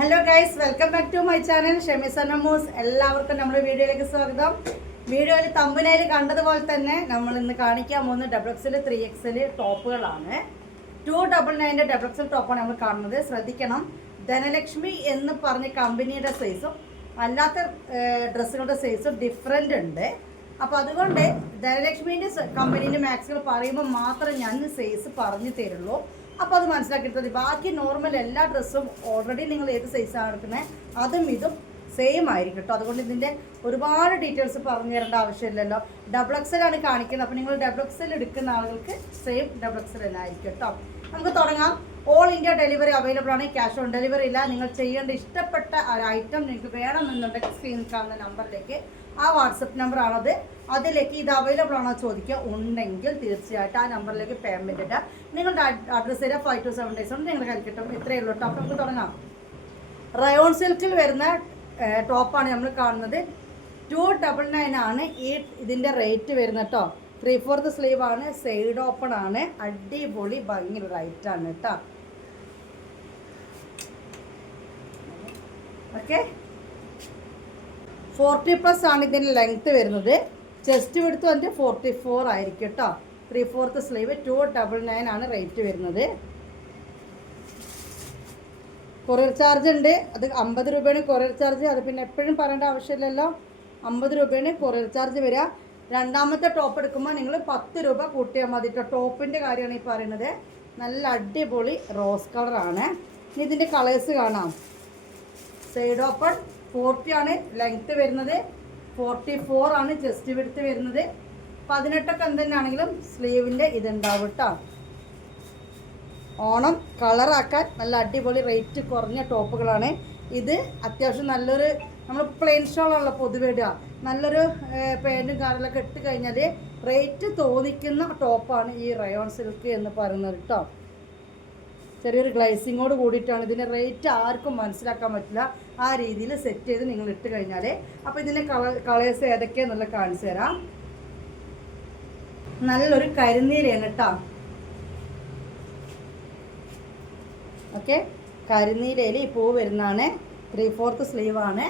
Hello guys, welcome back to my channel ഷെമീസ് അനമൂസ്. എല്ലാവർക്കും നമ്മുടെ വീഡിയോയിലേക്ക് സ്വാഗതം. വീഡിയോയിൽ തമ്പനയിൽ കണ്ടതുപോലെ തന്നെ നമ്മൾ ഇന്ന് കാണിക്കാൻ പോകുന്ന XXL 3XL ടോപ്പുകളാണ്. 299 XXL ടോപ്പാണ് നമ്മൾ കാണുന്നത്. ശ്രദ്ധിക്കണം, ധനലക്ഷ്മി എന്ന് പറഞ്ഞ കമ്പനിയുടെ സൈസും അല്ലാത്ത ഡ്രസ്സുകളുടെ സൈസും ഡിഫറെൻ്റ് ഉണ്ട്. അപ്പോൾ അതുകൊണ്ട് ധനലക്ഷ്മീൻ്റെ കമ്പനീൻ്റെ മാക്സുകൾ പറയുമ്പോൾ മാത്രം ഞാൻ സൈസ് പറഞ്ഞു തരുള്ളൂ. അപ്പോൾ അത് മനസ്സിലാക്കിയിട്ടത് ബാക്കി നോർമൽ എല്ലാ ഡ്രസ്സും ഓൾറെഡി നിങ്ങൾ ഏത് സൈസാണ് എടുക്കുന്നത് അതും ഇതും സെയിം ആയിരിക്കും കേട്ടോ. അതുകൊണ്ട് ഇതിൻ്റെ ഒരുപാട് ഡീറ്റെയിൽസ് പറഞ്ഞു തരേണ്ട ആവശ്യമില്ലല്ലോ. XXL ആണ് കാണിക്കുന്നത്. അപ്പോൾ നിങ്ങൾ XXL എടുക്കുന്ന ആളുകൾക്ക് സെയിം XXL തന്നെ ആയിരിക്കും കേട്ടോ. നമുക്ക് തുടങ്ങാം. ഓൾ ഇന്ത്യ ഡെലിവറി അവൈലബിൾ ആണ്. ക്യാഷ് ഓൺ ഡെലിവറി ഇല്ല. നിങ്ങൾ ചെയ്യേണ്ട ഇഷ്ടപ്പെട്ട ഒരു ഐറ്റം നിങ്ങൾക്ക് വേണമെന്നുണ്ടെങ്കിൽ സ്ക്രീനിൽ കാണുന്ന നമ്പറിലേക്ക്, ആ വാട്സപ്പ് നമ്പറാണത്, അതിലേക്ക് ഇത് അവൈലബിൾ ആണോ ചോദിക്കുക. ഉണ്ടെങ്കിൽ തീർച്ചയായിട്ടും ആ നമ്പറിലേക്ക് പേയ്മെൻറ്റ് ഇടുക. നിങ്ങളുടെ അഡ്രസ്സ് തരാം. 5 to 7 days കൊണ്ട് നിങ്ങൾ കയ്യിൽ കിട്ടും. ഇത്രയേ ഉള്ളൂ കേട്ടോ. അപ്പോൾ നമുക്ക് തുടങ്ങാം. റയോൺ സിൽക്കിൽ വരുന്ന ടോപ്പാണ് നമ്മൾ കാണുന്നത്. 299 ആണ് ഇതിൻ്റെ റേറ്റ് വരുന്നത് കേട്ടോ. 3/4 സ്ലീവ് ആണ്, സൈഡ് ഓപ്പൺ ആണ്, അടിപൊളി ഭംഗി റൈറ്റാണ് കേട്ടോ. ഓക്കെ, 40+ ആണ് ഇതിൻ്റെ ലെങ്ത്ത് വരുന്നത്. ചെസ്റ്റ് വിഡ്ത്ത് വന്നിട്ട് 44 ആയിരിക്കും കേട്ടോ. 3/4 സ്ലീവ്, 299 ആണ് റേറ്റ് വരുന്നത്. കൊറിയർ ചാർജ് ഉണ്ട്. അത് 50 രൂപയാണ് കൊറിയർ ചാർജ്. അത് പിന്നെ എപ്പോഴും പറയേണ്ട ആവശ്യമില്ലല്ലോ. 50 രൂപയാണ് കൊറിയർ ചാർജ് വരിക. രണ്ടാമത്തെ ടോപ്പ് എടുക്കുമ്പോൾ നിങ്ങൾ 10 രൂപ കൂട്ടിയാൽ മതി കേട്ടോ. ടോപ്പിൻ്റെ കാര്യമാണ് ഈ പറയുന്നത്. നല്ല അടിപൊളി റോസ് കളറാണ്. ഇനി ഇതിൻ്റെ കളേഴ്സ് കാണാം. സൈഡ് ഓപ്പൺ 40 ആണ് ലെങ്ത്ത് വരുന്നത്. 44 ആണ് ചെസ്റ്റ് വിഡ്ത്ത് വരുന്നത്. 18 എന്തെന്നാണെങ്കിലും സ്ലീവിൻ്റെ ഇതുണ്ടാവും കേട്ടോ. ഓണം കളറാക്കാൻ നല്ല അടിപൊളി റേറ്റ് കുറഞ്ഞ ടോപ്പുകളാണ് ഇത്. അത്യാവശ്യം നല്ലൊരു നമ്മൾ പ്ലെയിൻ ഷോളുള്ള പൊതുവെ ഇടുക, നല്ലൊരു പാൻറ്റും കാറിലൊക്കെ ഇട്ട് കഴിഞ്ഞാൽ റേറ്റ് തോന്നിക്കുന്ന ടോപ്പാണ് ഈ റയോൺ സിൽക്ക് എന്ന് പറയുന്നത് കേട്ടോ. ചെറിയൊരു ഗ്ലൈസിങ്ങോട് കൂടിയിട്ടാണ്. ഇതിൻ്റെ റേറ്റ് ആർക്കും മനസ്സിലാക്കാൻ പറ്റില്ല. ആ രീതിയിൽ സെറ്റ് ചെയ്ത് നിങ്ങൾ ഇട്ട് കഴിഞ്ഞാൽ. അപ്പോൾ ഇതിൻ്റെ കളേഴ്സ് ഏതൊക്കെയാണെന്നുള്ള കാണിച്ചു തരാം. നല്ലൊരു കരിനീലയാണ് കേട്ടോ. ഓക്കെ, കരിനീലയിൽ ഈ പൂ വരുന്നതാണ്. 3/4 സ്ലീവാണ്.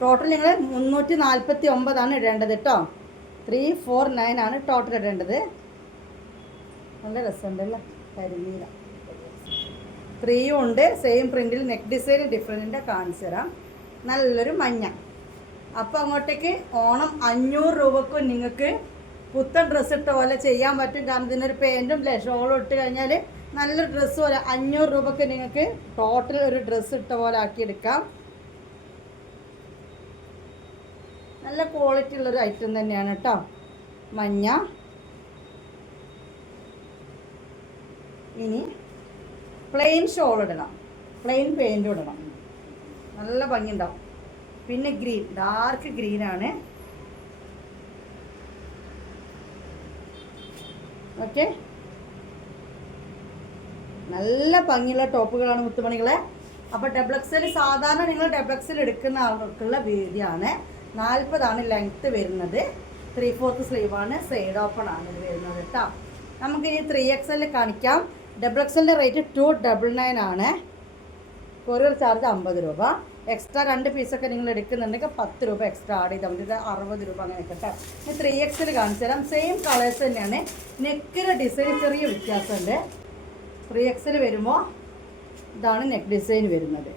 ടോട്ടൽ നിങ്ങൾ 349 ഇടേണ്ടത് കേട്ടോ. 349 ആണ് ടോട്ടൽ ഇടേണ്ടത്. നല്ല രസമുണ്ടല്ലോ കരിനീല. 3 ഉണ്ട്. സെയിം പ്രിൻറ്റിൽ നെക്ക് ഡിസൈൻ ഡിഫറെൻറ്റ് കാണിച്ചു തരാം. നല്ലൊരു മഞ്ഞ. അപ്പോൾ അങ്ങോട്ടേക്ക് ഓണം 500 രൂപക്കും നിങ്ങൾക്ക് പുത്തൻ ഡ്രസ്സ് ഇട്ട പോലെ ചെയ്യാൻ പറ്റും. കാരണം ഇതിനൊരു പാൻറ്റും ഷോളും ഇട്ട് കഴിഞ്ഞാൽ നല്ലൊരു ഡ്രസ്സ് പോലെ 500 രൂപക്ക് നിങ്ങൾക്ക് ടോട്ടൽ ഒരു ഡ്രസ്സ് ഇട്ട പോലെ ആക്കിയെടുക്കാം. നല്ല ക്വാളിറ്റി ഉള്ളൊരു ഐറ്റം തന്നെയാണ് കേട്ടോ. മഞ്ഞ. ഇനി പ്ലെയിൻ ഷോൾ ഇടണം, പ്ലെയിൻ പെയിൻറ്റും ഇടണം. നല്ല ഭംഗിയുണ്ടാവും. പിന്നെ ഗ്രീൻ, ഡാർക്ക് ഗ്രീനാണ്. ഓക്കെ, നല്ല ഭംഗിയുള്ള ടോപ്പുകളാണ് മുത്തുമണികളെ. അപ്പോൾ XXL സാധാരണ നിങ്ങൾ XXL എടുക്കുന്ന ആൾക്കുള്ള വീതിയാണ്. 40 ആണ് ലെങ്ത്ത് വരുന്നത്. 3/4 സ്ലീവാണ്, സൈഡ് ഓപ്പൺ ആണ് ഇത് വരുന്നത് കേട്ടോ. നമുക്ക് ഇനി 3XL കാണിക്കാം. XXLൻ്റെ റേറ്റ് 299 ആണ്. കൊറിയർ ചാർജ് 50 രൂപ. എക്സ്ട്രാ 2 പീസൊക്കെ നിങ്ങൾ എടുക്കുന്നുണ്ടെങ്കിൽ 10 രൂപ എക്സ്ട്രാ ആഡ് ചെയ്താൽ മതി. 60 രൂപ അങ്ങനെ കേട്ടോ. ഇനി 3XL കാണിച്ചു തരാം. സെയിം കളേഴ്സ് തന്നെയാണ്. നെക്കിൻ്റെ ഡിസൈൻ ചെറിയ വ്യത്യാസമുണ്ട്. 3XL വരുമ്പോൾ ഇതാണ് നെക്ക് ഡിസൈൻ വരുന്നത്.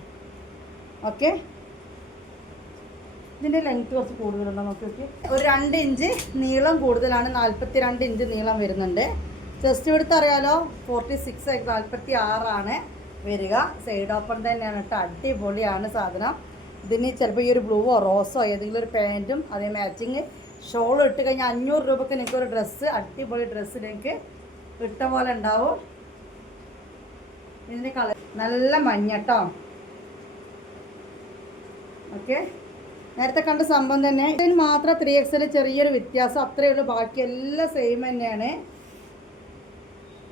ഓക്കെ, ഇതിൻ്റെ ലെങ്ത്ത് കുറച്ച് കൂടുതലുണ്ടോ നോക്കി നോക്കി. ഒരു 2 ഇഞ്ച് നീളം കൂടുതലാണ്. 42 ഇഞ്ച് നീളം വരുന്നുണ്ട്. ചെസ്റ്റ് വിഡ്ത്ത് അറിയാലോ, 46 46 ആണ് വരിക. സൈഡ് ഓപ്പൺ തന്നെയാണ് കേട്ടോ. അടിപൊളിയാണ് സാധനം. ഇതിന് ചിലപ്പോൾ ഈ ഒരു ബ്ലൂവോ റോസോ ഏതെങ്കിലും ഒരു പാൻറ്റും അതേ മാച്ചിങ് ഷോളും ഇട്ട് കഴിഞ്ഞാൽ 500 രൂപക്ക് നിങ്ങൾക്ക് ഒരു ഡ്രസ്സ്, അടിപൊളി ഡ്രസ്സ് നിങ്ങൾക്ക് ഇട്ട പോലെ ഉണ്ടാവും. ഇതിൻ്റെ കളർ നല്ല മഞ്ഞ കേട്ടോ. ഓക്കെ, നേരത്തെ കണ്ട സംഭവം തന്നെ. ഇതിന് മാത്രം 3XL ചെറിയൊരു വ്യത്യാസം, അത്രയേ ഉള്ളൂ. ബാക്കി എല്ലാം സെയിം തന്നെയാണ്.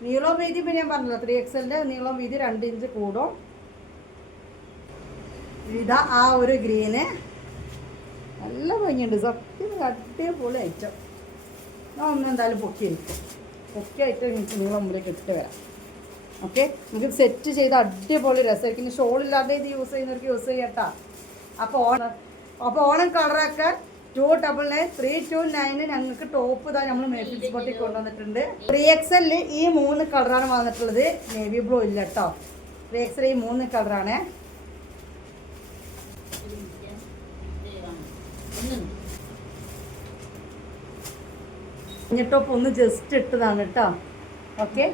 നീളവും വീതി പിന്നെ ഞാൻ പറഞ്ഞല്ലോ, 3XLൻ്റെ നീളവും വീതി 2 ഇഞ്ച് കൂടും. ഇതാ ആ ഒരു ഗ്രീന് നല്ല ഭംഗിയുണ്ട്. സത്യം അടിപൊളി ഐറ്റം. ഞാൻ ഒന്ന് എന്തായാലും പൊക്കിയിരിക്കും. ഒക്കെ ആയിട്ട് നിങ്ങൾക്ക് നിങ്ങളുടെ മുമ്പിലേക്ക് ഇട്ട് വരാം. ഓക്കെ, നമുക്ക് സെറ്റ് ചെയ്ത് അടിപൊളി രസമായിരിക്കും. ഇനി ഷോളില്ലാതെ ഇത് യൂസ് ചെയ്യുന്നവർക്ക് യൂസ് ചെയ്യട്ടാ. അപ്പോൾ ഓണം കളറാക്കാൻ 299 ഞങ്ങൾക്ക് ടോപ്പ് ഇതാ നമ്മൾ മേഫിൽ സ്പോട്ടിൽ കൊണ്ടുവന്നിട്ടുണ്ട്. 3XL ഈ 3 കളറാണ് വന്നിട്ടുള്ളത്. നേവി ബ്ലൂ ഇല്ല കേട്ടോ. 3XL ഈ 3 കളറാണ്. ടോപ്പ് ഒന്ന് ജസ്റ്റ് ഇട്ടതാണ് കേട്ടോ. ഓക്കെ,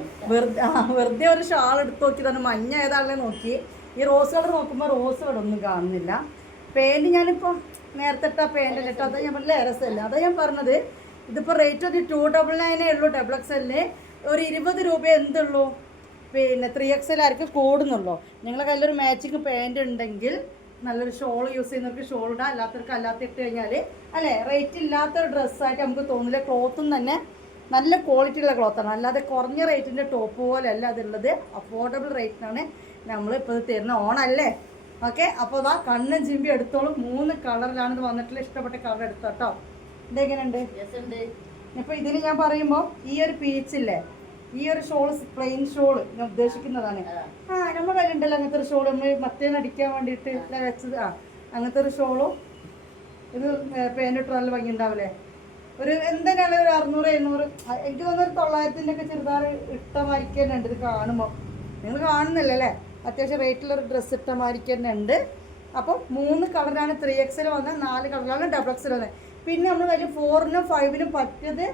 വെറുതെ ഒരു ഷാൾ എടുത്ത് നോക്കിയതാണ്. മഞ്ഞ ഏതാണല്ലേ നോക്കി. ഈ റോസ് കളർ നോക്കുമ്പോൾ റോസ് ഇവിടെ ഒന്നും കാണുന്നില്ല. പാൻറ് ഞാനിപ്പം നേരത്തെ ഇട്ട പാൻറ് കേട്ടോ. അതാ ഞാൻ പറഞ്ഞില്ല രസമല്ല. അതാ ഞാൻ പറഞ്ഞത്. ഇതിപ്പോൾ റേറ്റ് ഒരു 299 ഉള്ളൂ. XXL ഒരു 20 രൂപ എന്തുള്ളൂ. പിന്നെ 3XL ആയിരിക്കും കൂടുന്നുള്ളൂ. നിങ്ങളുടെ കയ്യിലൊരു മാച്ചിങ് പാൻറ് ഉണ്ടെങ്കിൽ നല്ലൊരു ഷോൾ യൂസ് ചെയ്യുന്നവർക്ക് ഷോൾ ഇടാം. അല്ലാത്തവർക്ക് അല്ലാത്ത ഇട്ട് കഴിഞ്ഞാൽ അല്ലേ റേറ്റ് ഇല്ലാത്തൊരു ഡ്രസ്സായിട്ട് നമുക്ക് തോന്നില്ല. ക്ലോത്തും തന്നെ നല്ല ക്വാളിറ്റിയുള്ള ക്ലോത്താണ്. അല്ലാതെ കുറഞ്ഞ റേറ്റിൻ്റെ ടോപ്പ് പോലെയല്ല അതുള്ളത്. അഫോർഡബിൾ റേറ്റിനാണ് നമ്മളിപ്പോൾ ഇത് തരുന്ന. ഓണല്ലേ. ഓക്കെ, അപ്പോൾ അതാ കണ്ണും ചിമ്പി എടുത്തോളും. 3 കളറിലാണ് ഇത് വന്നിട്ടുള്ള. ഇഷ്ടപ്പെട്ട കളർ എടുത്തോ കേട്ടോ. ഇതെങ്ങനെയുണ്ട്? ഇപ്പോൾ ഇതിന് ഞാൻ പറയുമ്പോൾ ഈ ഒരു പീച്ചില്ലേ, ഈ ഒരു ഷോള് പ്ലെയിൻ ഷോള് ഞാൻ ഉദ്ദേശിക്കുന്നതാണ്. നമ്മുടെ കയ്യിലുണ്ടല്ലോ അങ്ങനത്തെ ഒരു ഷോള്. നമ്മൾ മറ്റേനടിക്കാൻ വേണ്ടിയിട്ട് വെച്ചത്. അങ്ങനത്തെ ഒരു ഷോളും ഇത് പാൻറ് നല്ല ഭംഗി ഉണ്ടാവില്ലേ. ഒരു എന്തായാലും ഒരു 600-700 എനിക്ക് തോന്നുന്നൊരു 900-ൻ്റെ ഒക്കെ ചുരിദാർ ഇട്ട മാരിക്ക് തന്നെ ഉണ്ട്. ഇത് കാണുമ്പോൾ നിങ്ങൾ കാണുന്നില്ല അല്ലേ. അത്യാവശ്യം റേറ്റുള്ളൊരു ഡ്രസ്സ് ഇട്ട മാരിക്ക് തന്നെ ഉണ്ട്. അപ്പോൾ 3 കളറാണ് 3XL വന്നത്. 4 കളറാണ് XXL വന്നത്. പിന്നെ നമ്മൾ വലിയ 4-നും 5-നും പറ്റിയത്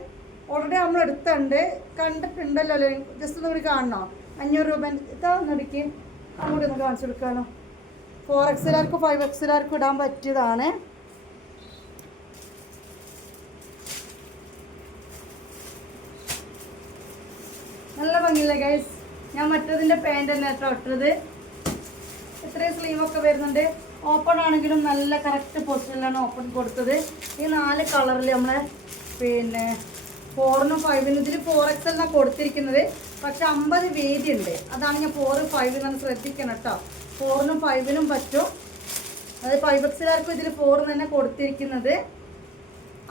ഓൾറെഡി നമ്മൾ എടുത്തുണ്ട്, കണ്ടിട്ടുണ്ടല്ലോ അല്ലേ. ജസ്റ്റ് ഒന്ന് കൂടി കാണണോ? 500 രൂപ ഇതാ ഒന്നടിക്ക് അങ്ങോട്ട് ഒന്ന് കാണിച്ചു കൊടുക്കാനോ. 4XLർക്കും 5XLർക്കും ഇടാൻ പറ്റിയതാണ്. നല്ല ഭംഗിയില്ലേ ഗൈസ്. ഞാൻ മറ്റതിൻ്റെ പാൻറ് തന്നെ ഇട്ടത്. ഇത്രയും സ്ലീവൊക്കെ വരുന്നുണ്ട്. ഓപ്പൺ ആണെങ്കിലും നല്ല കറക്റ്റ് പൊസിഷനിലാണ് ഓപ്പൺ കൊടുത്തത്. ഈ 4 കളറിൽ നമ്മളെ പിന്നെ 4-നും 5-നും ഇതിൽ 4XL എന്നാണ് കൊടുത്തിരിക്കുന്നത്. പക്ഷെ 50 വീതി ഉണ്ട്. അതാണ് ഞാൻ 4-5 എന്നാണ് ശ്രദ്ധിക്കണം കേട്ടോ. 4-നും 5-നും പറ്റും. അതായത് 5XLർക്കും ഇതിൽ 4 തന്നെ കൊടുത്തിരിക്കുന്നത്.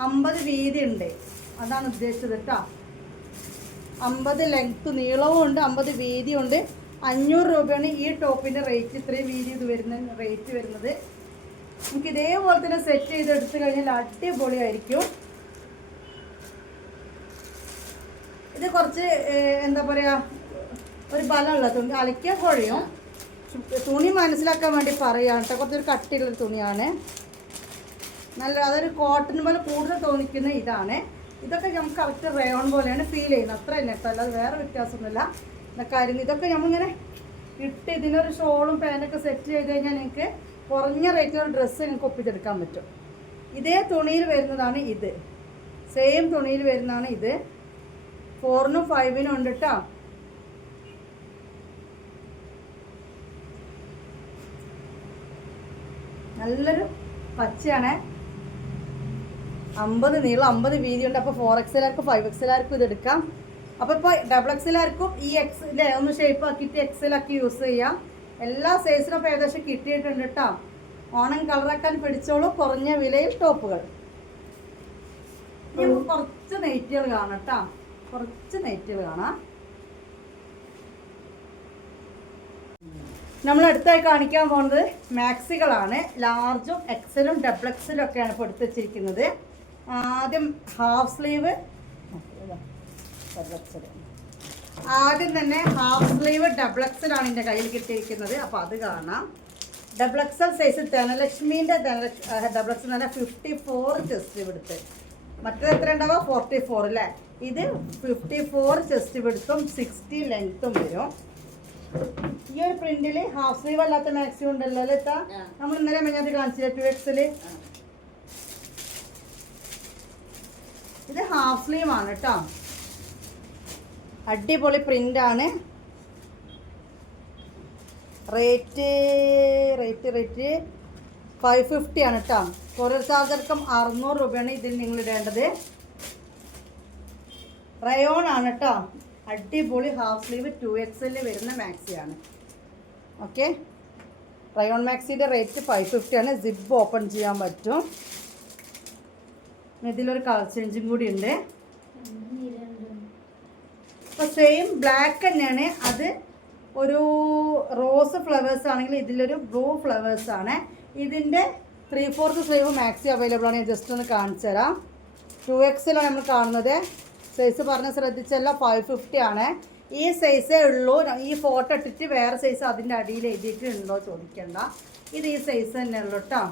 50 വീതി ഉണ്ട്. അതാണ് ഉദ്ദേശിച്ചത് കേട്ടോ. 50 ലെങ്ത്ത് നീളവും ഉണ്ട്, 50 വീതിയും ഉണ്ട്. 500 രൂപയാണ് ഈ ടോപ്പിൻ്റെ റേറ്റ്. ഇത്രയും വീതി ഇത് വരുന്ന റേറ്റ് വരുന്നത്. നമുക്ക് ഇതേപോലെ തന്നെ സെറ്റ് ചെയ്ത് എടുത്തു കഴിഞ്ഞാൽ അടിപൊളിയായിരിക്കും. ഇത് കുറച്ച് എന്താ പറയുക, ഒരു ബലമുള്ള തുണി. അലക്കിയാൽ കുഴയും. തുണി മനസ്സിലാക്കാൻ വേണ്ടി പറയുകയാണ് കേട്ടോ. കുറച്ചൊരു കട്ടിയുള്ളൊരു തുണിയാണ്. നല്ല അതൊരു കോട്ടൺ പോലെ കൂടുതൽ തോന്നിക്കുന്ന ഇതാണ്. ഇതൊക്കെ നമുക്ക് കറക്റ്റ് റയോൺ പോലെയാണ് ഫീൽ ചെയ്യുന്നത്. അത്ര തന്നെ കേട്ടോ. അല്ലാതെ വേറെ വ്യത്യാസമൊന്നുമില്ല. കാര്യം ഇതൊക്കെ നമ്മളിങ്ങനെ ഇട്ട് ഇതിനൊരു ഷോളും പാൻറ്റൊക്കെ സെറ്റ് ചെയ്ത് കഴിഞ്ഞാൽ നിങ്ങൾക്ക് കുറഞ്ഞ റേറ്റിനൊരു ഡ്രസ്സ് നിങ്ങൾക്ക് ഒപ്പിച്ചെടുക്കാൻ പറ്റും. ഇതേ തുണിയിൽ വരുന്നതാണ് ഇത്. സെയിം തുണിയിൽ വരുന്നതാണ് ഇത്. 4-നും 5-നും ഉണ്ട് കേട്ടോ. നല്ലൊരു പച്ചയാണ്. 50 നീളം 50 വീതിയുണ്ട്. അപ്പോൾ 4XLർക്കും 5XLർക്കും ഇത് എടുക്കാം. അപ്പോൾ ഇപ്പോൾ XXLർക്കും ഈ എക്സിലെ ഒന്ന് ഷേപ്പ് ആക്കിയിട്ട് XL ആക്കി യൂസ് ചെയ്യാം. എല്ലാ സൈസിനും ഇപ്പോൾ ഏകദേശം കിട്ടിയിട്ടുണ്ട് കേട്ടോ. ഓണം കളറാക്കാൻ പിടിച്ചോളൂ. കുറഞ്ഞ വിലയിൽ ടോപ്പുകൾ. ഇനി കുറച്ച് നെയ്റ്റുകൾ കാണാം കേട്ടോ. കുറച്ച് നെയ്റ്റുകൾ കാണാം. നമ്മൾ അടുത്തായി കാണിക്കാൻ പോകുന്നത് മാക്സികളാണ്. ലാർജും XLും XXLും ഒക്കെയാണ് ഇപ്പോൾ എടുത്ത് വെച്ചിരിക്കുന്നത്. ആദ്യം ഹാഫ് സ്ലീവ്. ആദ്യം തന്നെ ഹാഫ് സ്ലീവ് XXലാണ് എൻ്റെ കയ്യിൽ കിട്ടിയിരിക്കുന്നത്. അപ്പോൾ അത് കാണാം. XXL സൈസ് ധനലക്ഷ്മീൻ്റെ XXL തന്നെ 54 ചെസ്റ്റ് എടുത്ത്. മറ്റേത് എത്ര ഉണ്ടാവുക? 44 അല്ലേ. ഇത് 54 ചെസ്റ്റ് വിടുത്തും 60 ലെങ്ത്തും വരും. ഈ ഒരു പ്രിന്റിൽ ഹാഫ് സ്ലീവ് അല്ലാത്ത മാക്സിമം ഉണ്ടല്ലോ അല്ലേ. നമ്മൾ ഇന്നലെ മെഞ്ഞാത് കാണിച്ചില്ല 2XL. ഇത് ഹാഫ് സ്ലീവ് ആണ് കേട്ടോ. അടിപൊളി പ്രിൻ്റാണ്. റേറ്റ് 550 ആണ് കേട്ടോ. കൊറിയർ ചാർജ് അടക്കം 600 രൂപയാണ് ഇതിൽ നിങ്ങൾ ഇടേണ്ടത്. റയോൺ ആണ് കേട്ടോ. അടിപൊളി ഹാഫ് സ്ലീവ് 2XL വരുന്ന മാക്സിയാണ്. ഓക്കെ, റയോൺ മാക്സിയുടെ റേറ്റ് 550 ആണ്. സിബ് ഓപ്പൺ ചെയ്യാൻ പറ്റും. ഇതിലൊരു കളർ ചേഞ്ചും കൂടി ഉണ്ട്. സെയിം ബ്ലാക്ക് തന്നെയാണ്. അത് ഒരു റോസ് ഫ്ലവേഴ്സ് ആണെങ്കിൽ ഇതിലൊരു ബ്ലൂ ഫ്ലവേഴ്സ് ആണ്. ഇതിൻ്റെ 3/4 സ്ലീവ് മാക്സി അവൈലബിൾ ആണ്. ഞാൻ ജസ്റ്റ് ഒന്ന് കാണിച്ചു തരാം. 2XL ആണ് നമ്മൾ കാണുന്നത്. സൈസ് പറഞ്ഞ് ശ്രദ്ധിച്ചല്ല, 550 ആണ്. ഈ സൈസേ ഉള്ളൂ. ഈ ഫോട്ടോ ഇട്ടിട്ട് വേറെ സൈസ് അതിൻ്റെ അടിയിൽ എഴുതിയിട്ടുണ്ടോ ചോദിക്കണ്ട. ഇത് ഈ സൈസ് തന്നെ ഉള്ളൂ കേട്ടോ.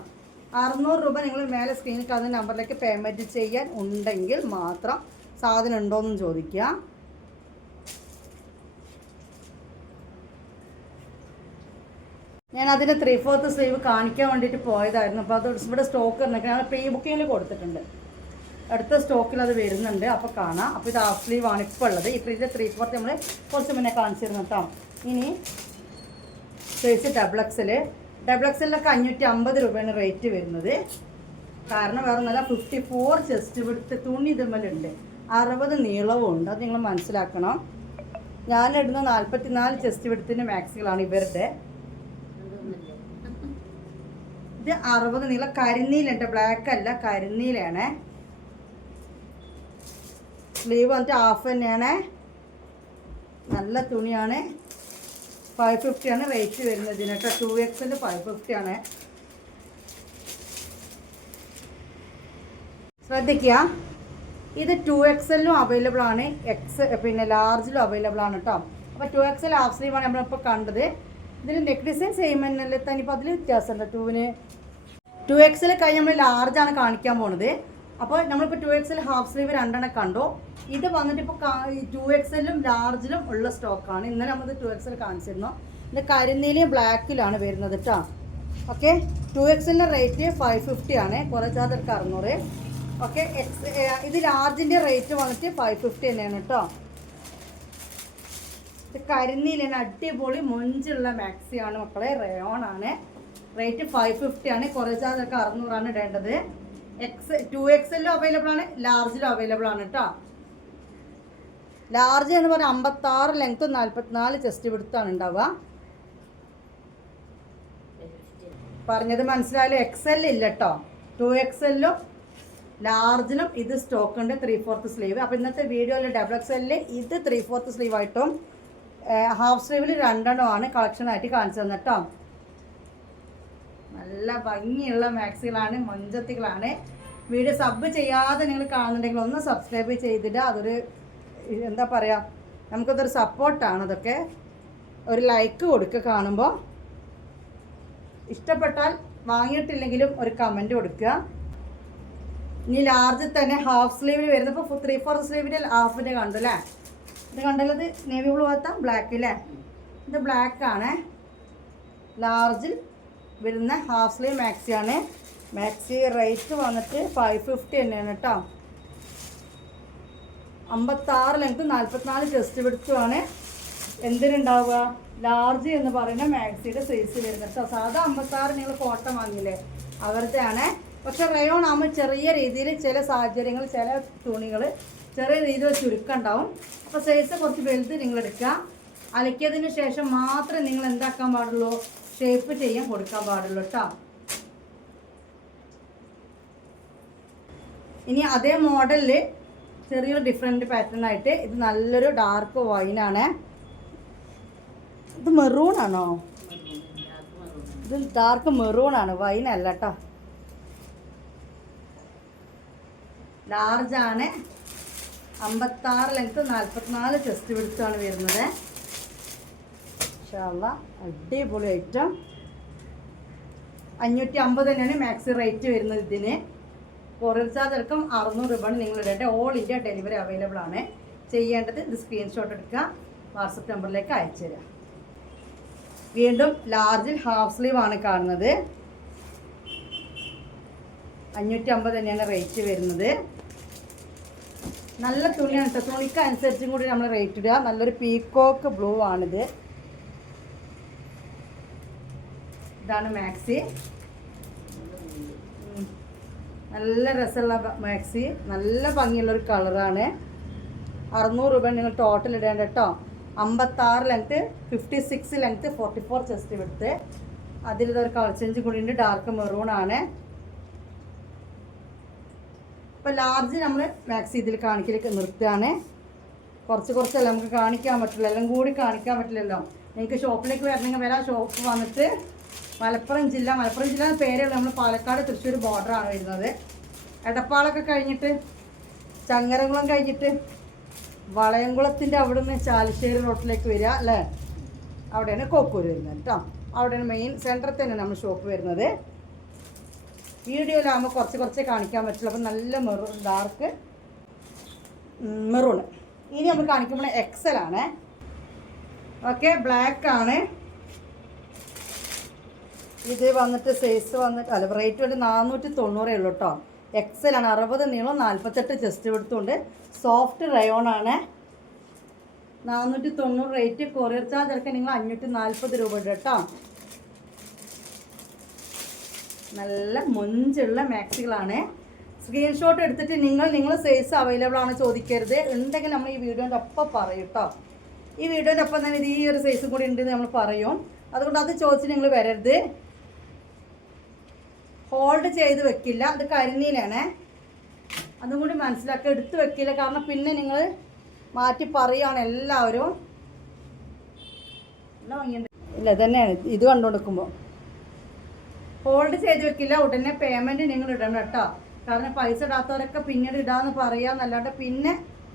600 രൂപ നിങ്ങൾ മേലെ സ്ക്രീനിൽ കാണുന്ന നമ്പറിലേക്ക് പേയ്മെൻറ്റ് ചെയ്യാൻ ഉണ്ടെങ്കിൽ മാത്രം സാധനം ഉണ്ടോയെന്നും ചോദിക്കുക. ഞാൻ അതിൻ്റെ 3/4 സ്ലീവ് കാണിക്കാൻ വേണ്ടിയിട്ട് പോയതായിരുന്നു. അപ്പോൾ അത് ഇവിടെ സ്റ്റോക്ക് ഉണ്ടെങ്കിൽ ഞങ്ങൾ പ്രീ ബുക്കിങ്ങിൽ കൊടുത്തിട്ടുണ്ട്. അടുത്ത സ്റ്റോക്കിൽ അത് വരുന്നുണ്ട്, അപ്പോൾ കാണാം. അപ്പോൾ ഇത് ഹാഫ് സ്ലീവ് ആണ് ഇപ്പോൾ ഉള്ളത്. ഇപ്പോൾ ഇതിൻ്റെ 3/4 നമ്മൾ കുറച്ച് മുന്നേ കാണിച്ചിരുന്നു കേട്ടോ. ഇനി സൈസ് ഡബിൾ എക്സലിലൊക്കെ 550 രൂപയാണ് റേറ്റ് വരുന്നത്. കാരണം വേറെ നല്ല 54 ചെസ്റ്റ് വിടുത്ത് തുണി ഇതുമ്മലുണ്ട്, 60 നീളവും ഉണ്ട്. അത് നിങ്ങൾ മനസ്സിലാക്കണം. ഞാനിടുന്ന 44 ചെസ്റ്റ് വിടുത്തിൻ്റെ മാക്സികളാണ് ഇവരുടെ. ഇത് 60 നീളം കരിനീലുണ്ട്, ബ്ലാക്ക് അല്ല കരിനീലാണ്. സ്ലീവ് വന്നിട്ട് ഹാഫ് തന്നെയാണ്. നല്ല തുണിയാണ്. 550 ആണ് റേറ്റ് വരുന്നത് കേട്ടോ. 2XL 550 ആണ്. ശ്രദ്ധിക്കുക, ഇത് 2XL അവൈലബിൾ ആണ്, പിന്നെ ലാർജിലും അവൈലബിൾ ആണ് കേട്ടോ. അപ്പോൾ 2XL ഹാഫ് സ്ലീവാണ് നമ്മളിപ്പോൾ കണ്ടത്. ഇതിൽ നെക്ക് ഡിസൈൻ സെയിം തന്നെയല്ലേ, തനിപ്പോൾ അതിൽ വ്യത്യാസമുണ്ട്. 2XL കഴിഞ്ഞ് നമ്മൾ ലാർജാണ് കാണിക്കാൻ പോണത്. അപ്പോൾ നമ്മളിപ്പോൾ 2XL ഹാഫ് സ്ലീവ് 2 കണ്ടു. ഇത് വന്നിട്ട് ഇപ്പോൾ 2XLും ലാർജിലും ഉള്ള സ്റ്റോക്കാണ്. ഇന്നലെ നമ്മൾ 2XL കാണിച്ചിരുന്നു. ഇത് കരിനീലയും ബ്ലാക്കിലാണ് വരുന്നത് കേട്ടോ. ഓക്കെ, 2XLൻ്റെ റേറ്റ് 550 ആണ്, കുറേ ചാർജർക്ക് 600. ഓക്കെ, ഇത് ലാർജിൻ്റെ റേറ്റ് വന്നിട്ട് 550 തന്നെയാണ് കേട്ടോ. ഇത് കരിനീലാണ്, അടിപൊളി മൊഞ്ചുള്ള മാക്സിയാണ് മക്കളെ, റയോൺ ആണ്. റേറ്റ് 550 ആണ്, കുറേ ചാർജർക്ക് 600 ആണ് ഇടേണ്ടത്. 2XLും അവൈലബിൾ ആണ്, ലാർജിലും അവൈലബിൾ ആണ് കേട്ടോ. ലാർജ് എന്ന് പറഞ്ഞാൽ 56 ലെങ്ത്തും 44 ചെസ്റ്റ് വിടുത്താണ് ഉണ്ടാവുക. പറഞ്ഞത് മനസ്സിലായാലും XL ഇല്ല കേട്ടോ. 2XLും ലാർജിലും ഇത് സ്റ്റോക്ക് ഉണ്ട്, 3/4 സ്ലീവ്. അപ്പോൾ ഇന്നത്തെ വീഡിയോയിൽ XXL ഇത് 3/4 സ്ലീവ് ആയിട്ടും ഹാഫ് സ്ലീവിൽ 2 ആണ് കളക്ഷനായിട്ട് കാണിച്ചു തന്നെ കേട്ടോ. നല്ല ഭംഗിയുള്ള മാക്സികളാണ്, മൊഞ്ചത്തികളാണ്. വീഡിയോ സബ് ചെയ്യാതെ നിങ്ങൾ കാണുന്നുണ്ടെങ്കിൽ ഒന്ന് സബ്സ്ക്രൈബ് ചെയ്തിട്ട് അതൊരു എന്താ പറയുക, നമുക്കതൊരു സപ്പോർട്ടാണ്. അതൊക്കെ ഒരു ലൈക്ക് കൊടുക്കുക കാണുമ്പോൾ. ഇഷ്ടപ്പെട്ടാൽ വാങ്ങിയിട്ടില്ലെങ്കിലും ഒരു കമൻറ്റ് കൊടുക്കുക. ഇനി ലാർജിൽ തന്നെ ഹാഫ് സ്ലീവിൽ വരുന്നത് ഇപ്പോൾ 3/4 സ്ലീവിൻ്റെ ഹാഫിൻ്റെ കണ്ടു അല്ലേ. ഇത് കണ്ടല്ലോ, ഇത് നേവി ബ്ലൂ ആത്താം ബ്ലാക്ക് അല്ലേ. ഇത് ബ്ലാക്കാണ്. ലാർജിൽ വരുന്ന ഹാഫ് സ്ലീവ് മാക്സിയാണ്. മാക്സി റേറ്റ് വന്നിട്ട് 550 തന്നെയാണ് കേട്ടോ. 56 ലെങ്ത്ത് 44 ചെസ്റ്റ് വിടുത്തുമാണ് എന്തിനുണ്ടാവുക, ലാർജ് എന്ന് പറയുന്ന മാക്സിയുടെ സൈസ് വരുന്നത് കേട്ടോ. സാധാ 56 നിങ്ങൾ കോട്ടൺ വാങ്ങിയില്ലേ, അവരുടെ ആണ്. പക്ഷെ റയോൺ ആകുമ്പോൾ ചെറിയ രീതിയിൽ ചില സാഹചര്യങ്ങൾ ചില തുണികൾ ചെറിയ രീതിയിൽ ചുരുക്കം ഉണ്ടാവും. അപ്പോൾ സൈസ് കുറച്ച് വലുത് നിങ്ങൾ എടുക്കുക. അലക്കിയതിന് ശേഷം മാത്രമേ നിങ്ങൾ എന്താക്കാൻ പാടുള്ളൂ, ഷേപ്പ് ചെയ്യാൻ കൊടുക്കാൻ പാടുള്ളൂ കേട്ടോ. ഇനി അതേ മോഡലിൽ ചെറിയൊരു ഡിഫറെൻറ്റ് പാറ്റേൺ ആയിട്ട് ഇത് നല്ലൊരു ഡാർക്ക് വൈനാണ്. ഇത് മെറൂൺ ആണോ? ഇത് ഡാർക്ക് മെറൂൺ ആണ്, വൈനല്ല കേട്ടോ. ലാർജാണ്, 56 ലെങ്ത്ത് 44 ചെസ്റ്റ് വിടുത്താണ് വരുന്നത്. അടിപൊളി ഐറ്റം. 550 തന്നെയാണ് മാക്സി റേറ്റ് വരുന്നത്. ഇതിന് കൊറിയർ ചാർജ് അടക്കം 600 രൂപയാണ് നിങ്ങൾ ഇടേണ്ടത്. ഓൾ ഇന്ത്യ ഡെലിവറി അവൈലബിൾ ആണ്. ചെയ്യേണ്ടത് ഇത് സ്ക്രീൻഷോട്ട് എടുക്കുക, വാട്സപ്പ് നമ്പറിലേക്ക് അയച്ചു തരാം. വീണ്ടും ലാർജിൽ ഹാഫ് സ്ലീവ് ആണ് കാണുന്നത്. 550 തന്നെയാണ് റേറ്റ് വരുന്നത്. നല്ല തുണിയാണ് കേട്ടോ. തുണിക്ക് അനുസരിച്ചും കൂടി നമ്മൾ റേറ്റ് ഇടുക. നല്ലൊരു പീക്കോക്ക് ബ്ലൂ ആണിത്. ഇതാണ് മാക്സി. നല്ല രസമുള്ള മാക്സി, നല്ല ഭംഗിയുള്ളൊരു കളറാണ്. 600 രൂപ നിങ്ങൾ ടോട്ടൽ ഇടേണ്ട കേട്ടോ. 56 ലെങ്ത്ത്, 56 ലെങ്ത്ത്, 44 ചെസ്റ്റ് വിടുത്ത്. അതിലിതൊരു കളർ ചേഞ്ച് കൂടി ഉണ്ട്, ഡാർക്ക് മെറൂൺ ആണ്. ഇപ്പോൾ ലാർജ് നമ്മൾ മാക്സി ഇതിൽ കാണിക്കലേക്ക് നിർത്തുകയാണ്. കുറച്ച് കുറച്ചല്ല നമുക്ക് കാണിക്കാൻ പറ്റില്ല, എല്ലാം കൂടി കാണിക്കാൻ പറ്റില്ലല്ലോ. നിങ്ങൾക്ക് ഷോപ്പിലേക്ക് വരണമെങ്കിൽ വരാം. ഷോപ്പ് വന്നിട്ട് മലപ്പുറം ജില്ല പേരുള്ള നമ്മൾ പാലക്കാട് തൃശ്ശൂർ ബോർഡറാണ് വരുന്നത്. എടപ്പാളൊക്കെ കഴിഞ്ഞിട്ട് ചങ്ങരംകുളം കഴിഞ്ഞിട്ട് വളയംകുളത്തിൻ്റെ അവിടുന്ന് ചാലിശ്ശേരി റോട്ടിലേക്ക് വരിക അല്ലേ, അവിടെയാണ് കോക്കൂർ വരുന്നത് കേട്ടോ. അവിടെയാണ് മെയിൻ സെൻറ്ററിൽ തന്നെയാണ് നമ്മൾ ഷോപ്പ് വരുന്നത്. വീഡിയോയിലാകുമ്പോൾ കുറച്ച് കാണിക്കാൻ പറ്റുള്ളൂ. അപ്പം നല്ല ഡാർക്ക് മെറൂൺ. ഇനി നമ്മൾ കാണിക്കുമ്പോൾ എക്സൽ ആണ്. ഓക്കെ, ബ്ലാക്ക് ആണ് ഇത് വന്നിട്ട്. സൈസ് വന്നിട്ട് അല്ല, റേറ്റ് വന്നിട്ട് 490 ഉള്ളൂ കേട്ടോ. എക്സൽ ആണ്. 60 നീളം 48 ചെസ്റ്റ് എടുത്തുകൊണ്ട് സോഫ്റ്റ് റയോൺ ആണ്. 490 റേറ്റ്. കൊറിയർ ചാർജ് ഇറക്കാൻ നിങ്ങൾ 540 രൂപ ഉണ്ട് കേട്ടോ. നല്ല മൊഞ്ചുള്ള മാക്സികളാണ്. സ്ക്രീൻഷോട്ട് എടുത്തിട്ട് നിങ്ങൾ സൈസ് അവൈലബിൾ ആണ് ചോദിക്കരുത്. ഉണ്ടെങ്കിൽ നമ്മൾ ഈ വീഡിയോൻ്റെ ഒപ്പം പറയും കേട്ടോ. ഈ വീഡിയോൻ്റെ ഒപ്പം തന്നെ ഈ ഒരു സൈസും കൂടി ഉണ്ടെന്ന് നമ്മൾ പറയും. അതുകൊണ്ട് അത് ചോദിച്ചിട്ട് നിങ്ങൾ വരരുത്. ഹോൾഡ് ചെയ്ത് വെക്കില്ല, അത് കരിനീലാണ്. അതും കൂടി മനസ്സിലാക്കി എടുത്ത് വെക്കില്ല. കാരണം പിന്നെ നിങ്ങൾ മാറ്റി പറയുകയാണ് എല്ലാവരും. ഇല്ല തന്നെയാണ് ഇത് കണ്ടുകൊടുക്കുമ്പോൾ ഹോൾഡ് ചെയ്ത് വെക്കില്ല. ഉടനെ പേയ്മെൻറ്റ് നിങ്ങൾ ഇടണം കേട്ടോ. കാരണം പൈസ ഇടാത്തവരൊക്കെ പിന്നീട് ഇടാമെന്ന് പറയാമെന്നല്ലാണ്ട് പിന്നെ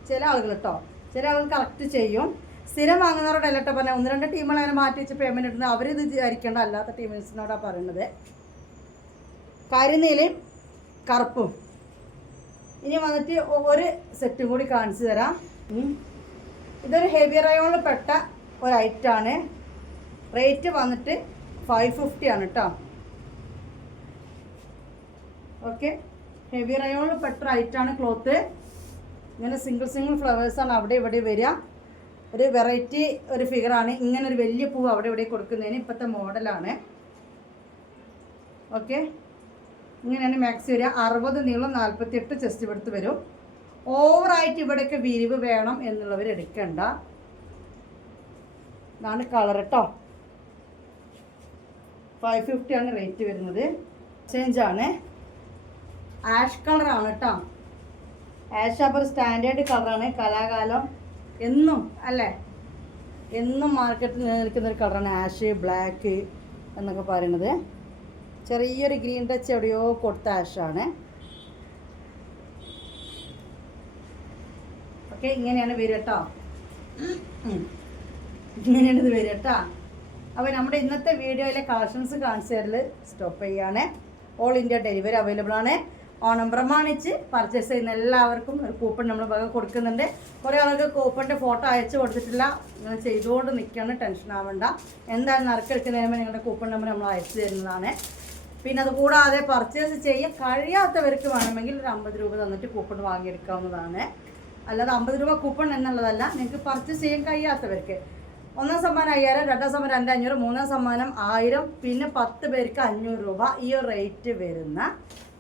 ചില ആളുകൾ കേട്ടോ, ചില ആളുകൾ കറക്റ്റ് ചെയ്യും. സ്ഥിരം വാങ്ങുന്നവരോട് അല്ലട്ടോ പറഞ്ഞാൽ 1-2 ടീമുകൾ അങ്ങനെ മാറ്റി വെച്ച് പേയ്മെൻറ്റ് ഇടുന്നത് അവരിത് വിചാരിക്കേണ്ട. അല്ലാത്ത ടീമേഴ്സിനോടാണ് പറയുന്നത്. കരിനീലയും കറുപ്പും. ഇനി വന്നിട്ട് ഒരു സെറ്റും കൂടി കാണിച്ചു തരാം. ഇതൊരു ഹെവി റയോണിൽ പെട്ട ഒരു ഐറ്റാണ്. റേറ്റ് വന്നിട്ട് 550 ആണ് കേട്ടോ. ഓക്കെ, ഹെവി റയോണിൽ പെട്ട ഐറ്റാണ്. ക്ലോത്ത് ഇങ്ങനെ സിംഗിൾ ഫ്ലവേഴ്സാണ് അവിടെ ഇവിടെ വരിക. ഒരു വെറൈറ്റി ഒരു ഫിഗറാണ്. ഇങ്ങനെ ഒരു വലിയ പൂവ് അവിടെ ഇവിടെ കൊടുക്കുന്നതിന് ഇപ്പോഴത്തെ മോഡലാണ്. ഓക്കെ, ഇങ്ങനെയാണ് മാക്സി വരിക. 60 നീളം 48 ചെസ്റ്റ് എടുത്ത് വരും. ഓവറായിട്ട് ഇവിടെയൊക്കെ വിരിവ് വേണം എന്നുള്ളവർ എടുക്കണ്ട. ഇതാണ് കളർ കേട്ടോ. 550 ആണ് റേറ്റ് വരുന്നത്. ചേഞ്ചാണ്. ആഷ് കളറാണ് കേട്ടോ. ആഷ് അപ്പോൾ ഒരു സ്റ്റാൻഡേർഡ് കളറാണ്. കലാകാലം എന്നും അല്ലേ, എന്നും മാർക്കറ്റിൽ നിലനിൽക്കുന്നൊരു കളറാണ് ആഷ്, ബ്ലാക്ക് എന്നൊക്കെ പറയുന്നത്. ചെറിയൊരു ഗ്രീൻ ടച്ച് എവിടെയോ കൊടുത്ത ആഷാണ്. ഓക്കെ, ഇങ്ങനെയാണ് വരിക കേട്ടോ. ഇങ്ങനെയാണ് ഇത് വരിക കേട്ടോ. അപ്പോൾ നമ്മുടെ ഇന്നത്തെ വീഡിയോയിലെ കളക്ഷൻസ് കാണിച്ചു തരൽ സ്റ്റോപ്പ് ചെയ്യാണ്. ഓൾ ഇന്ത്യ ഡെലിവറി അവൈലബിൾ ആണ്. ഓണം പ്രമാണിച്ച് പർച്ചേസ് ചെയ്യുന്ന എല്ലാവർക്കും ഒരു കൂപ്പൺ നമ്മൾ വക കൊടുക്കുന്നുണ്ട്. കുറേ ആൾക്ക് കൂപ്പണിൻ്റെ ഫോട്ടോ അയച്ചു കൊടുത്തിട്ടില്ല. നിങ്ങൾ ചെയ്തുകൊണ്ട് നിൽക്കുകയാണ്, ടെൻഷൻ ആവേണ്ട. എന്തായാലും നറുക്കെടുക്കുന്നതിന് മുമ്പ് നിങ്ങളുടെ കൂപ്പൺ നമ്പർ നമ്മൾ അയച്ചു തരുന്നതാണ്. പിന്നെ അതുകൂടാതെ പർച്ചേസ് ചെയ്യാൻ കഴിയാത്തവർക്ക് വേണമെങ്കിൽ ഒരു 50 രൂപ തന്നിട്ട് കൂപ്പൺ വാങ്ങിയെടുക്കാവുന്നതാണ്. അല്ലാതെ 50 രൂപ കൂപ്പൺ എന്നുള്ളതല്ല. നിങ്ങൾക്ക് പർച്ചേസ് ചെയ്യാൻ കഴിയാത്തവർക്ക് 1ാം സമ്മാനം 5000, 2ാം സമ്മാനം 2500, 3ാം സമ്മാനം 1000, പിന്നെ 10 പേർക്ക് 500 രൂപ. ഈ റേറ്റ് വരുന്ന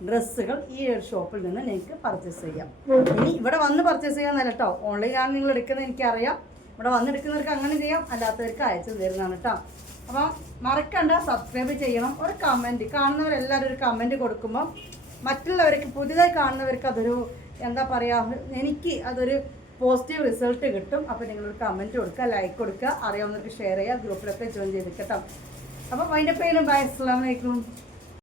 ഡ്രസ്സുകൾ ഈ ഒരു ഷോപ്പിൽ നിന്ന് നിങ്ങൾക്ക് പർച്ചേസ് ചെയ്യാം. ഇനി ഇവിടെ വന്ന് പർച്ചേസ് ചെയ്യാമെന്നല്ല കേട്ടോ. ഓൺലൈനാണ് നിങ്ങൾ എടുക്കുന്നത് എനിക്കറിയാം. ഇവിടെ വന്നെടുക്കുന്നവർക്ക് അങ്ങനെ ചെയ്യാം, അല്ലാത്തവർക്ക് അയച്ചു തരുന്നതാണ് കേട്ടോ. അപ്പം മറക്കണ്ട, സബ്സ്ക്രൈബ് ചെയ്യണം. ഒരു കമൻറ്റ്, കാണുന്നവരെല്ലാവരും ഒരു കമൻറ്റ് കൊടുക്കുമ്പോൾ മറ്റുള്ളവർക്ക്, പുതിയതായി കാണുന്നവർക്ക് അതൊരു എന്താ പറയുക, എനിക്ക് അതൊരു പോസിറ്റീവ് റിസൾട്ട് കിട്ടും. അപ്പോൾ നിങ്ങളൊരു കമൻറ്റ് കൊടുക്കുക, ലൈക്ക് കൊടുക്കുക, അറിയാവുന്നവർക്ക് ഷെയർ ചെയ്യുക, ഗ്രൂപ്പിലൊക്കെ ജോയിൻ ചെയ്ത് കേട്ടോ. അപ്പോൾ അതിൻ്റെ പേരും ബൈ, അസ്സലാമു അലൈക്കും.